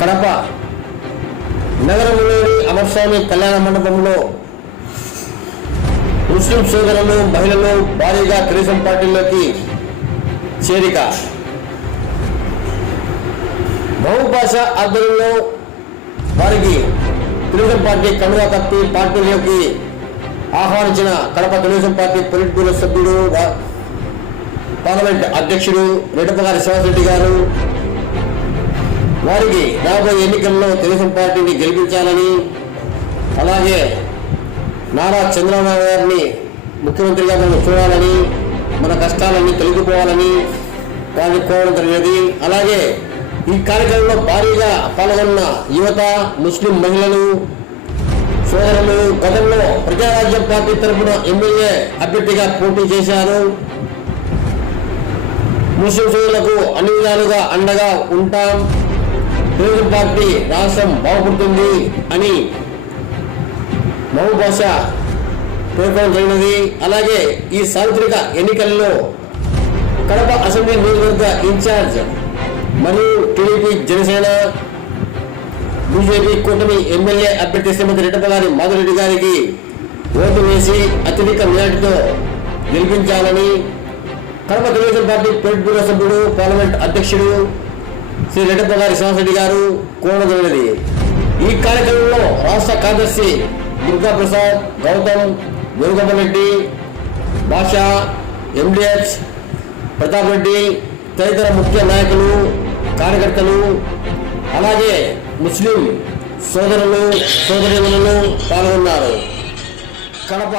కడప నగరంలోని అమర్స్వామి కళ్యాణ మండపంలో ముస్లిం సోదరులు మహిళలు భారీగా తెలుగుదేశం పార్టీలోకి చేరిక. బహుభాష ఆధ్వర్యంలో వారికి తెలుగుదేశం పార్టీ కండువా కప్పి పార్టీలోకి ఆహ్వానించిన Kadapa Telugu Desam party politburo సభ్యుడు పార్లమెంట్ అధ్యక్షుడు రెడ్డపగారి శ్రీనివాసరెడ్డి గారు వారికి రాబోయే ఎన్నికల్లో తెలుగుదేశం పార్టీని గెలిపించాలని అలాగే నారా చంద్రబాబు గారిని ముఖ్యమంత్రిగా మనం చూడాలని మన కష్టాలన్నీ తొలగిపోవాలని వారిని కోరడం జరిగేది అలాగే ఈ కార్యక్రమంలో భారీగా పాల్గొన్న యువత ముస్లిం మహిళలు సోదరులు గతంలో ప్రజారాజ్యం పార్టీ తరఫున ఎమ్మెల్యే అభ్యర్థిగా పోటీ చేశారు. ముస్లిం సోదరులకు అన్ని విధాలుగా అండగా ఉంటాం. టూరిజం పార్టీ రాష్ట్రం బాగుపడుతుంది అని మహుభాష పేర్కొనడం జరిగినది. అలాగే ఈ సార్వత్రిక ఎన్నికల్లో కడప అసెంబ్లీ నియోజకవర్గ ఇన్ఛార్జ్ మరియు టీడీపీ జనసేన బీజేపీ కూటమి ఎమ్మెల్యే అభ్యర్థి శ్రీమతి రెడ్డపల్లారి మాధురెడ్డి గారికి ఓటు వేసి అత్యధిక మెజార్టీతో గెలిపించాలని Kadapa Telugu Desam party politburo సభ్యుడు పార్లమెంట్ అధ్యక్షుడు శ్రీ రెడ్డపగారి శ్రీనివాసరెడ్డి గారు కోరడం ఈ కార్యక్రమంలో రాష్ట్ర కార్యదర్శి దుర్గా ప్రసాద్ గౌతమ్ వేణుగోపాల్ రెడ్డి భాష ఎండిహెచ్ ప్రతాప్ రెడ్డి తదితర ముఖ్య నాయకులు కార్యకర్తలు అలాగే ముస్లిం సోదరులు సోదరులను పాల్గొన్నారు. కడప